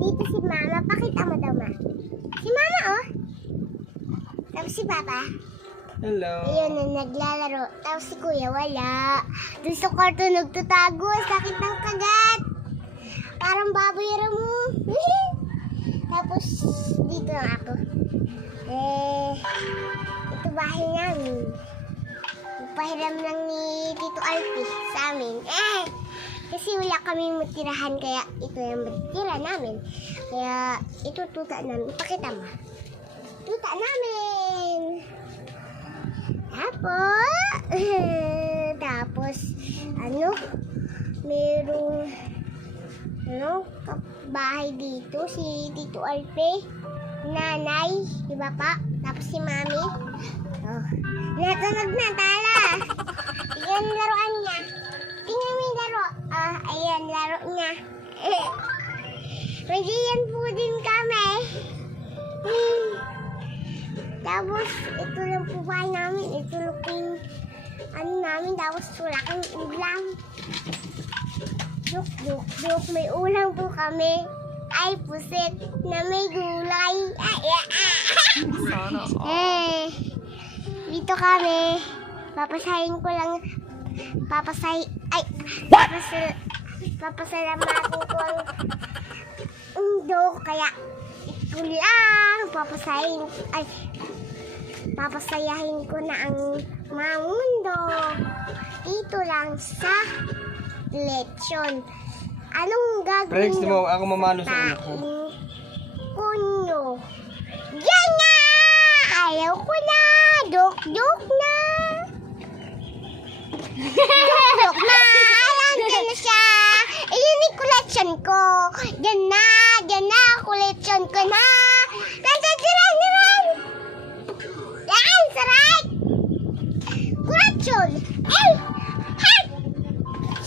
dito si Mama. Pakita mo daw, Ma. Si Mama, oh. Tapos si Papa. Hello. Ayun na naglalaro. Tapos si Kuya wala. Doon sa kwarto nagtatago. Sakit ng kagat. Parang baboy mo. Tapos dito na ako. Eh, ito bahay namin. Pahiram lang ni Tito Alpi sa amin. Eh, kasi wala kami matirahan kaya ito yung matira namin. Kaya ito tuta namin. Pakita mo. Tuta namin. Tapos, tapos, ano, merong, ano, bahay dito, si Tito Alpe, nanay, di ba pa? Tapos si mami. Oh, natunog na, tala. Niya. May yan po din kami. Hmm. Tapos, ito lang po ba namin. Ito lang po yung ano namin. Tapos, wala kang ulam. Duk, duk, duk. May ulam po kami. Ay, pusit na may gulay. Ay, ah, ah. Sana. Eh, dito kami. Papasahin ko lang. Papasay, ay, papasal, papasalamatin ko ang undo. Kaya, ito lang. Papasahin, ay, papasayahin ko na ang mga mundo. Dito lang sa lechon. Anong gagawin Rex, di mo ako mamalo sa anak ko. Tain kunyo. Yan na! Ayaw ko na! Duk-duk na! Alam ko na siya! Ayun yung collection ko! Yan na! Yan na! Collection ko na! Nasa diran naman! Yan! Saray! Collection! Ay! Ha!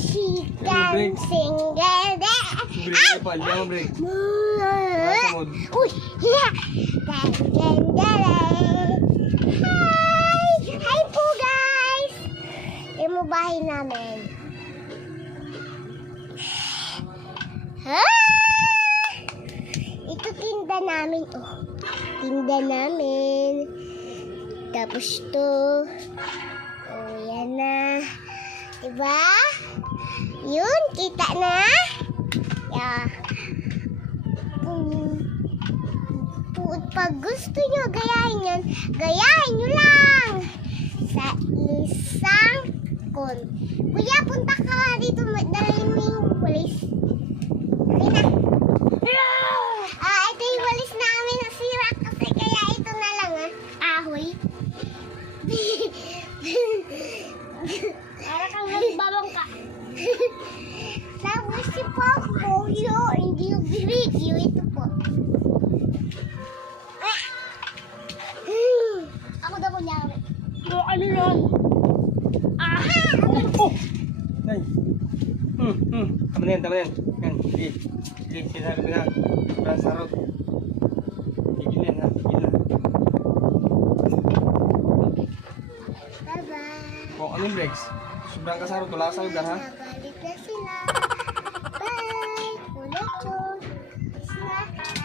Chicken Break. single day! Break pa, mo break. Mood. Uy! Yeah! Hi! Hi po guys! Mo bahay namin. Namin. Oh, tinda namin. Tapos to. Oh, yan na. Diba? Yun, kita na. Yeah. Kung pag gusto nyo gayahin yan, gayahin nyo lang sa isang kon. Kuya, punta ka dito, dalhin mo yung Si Popo, yun, hindi yung video, ito po. Ah! Ako daw kunyari. ano yun? Ah! Oh! Nay. Hmm, hmm. Tama na yan, tama na yan. Yan, sige. Sige, sinabi ko na. Para yan, ha? Tigil na. Bye-bye. Oh, ano yung breaks? Sobrang kasarot, wala ka sa lugar, ha? Bye-bye. 哎呦，妈！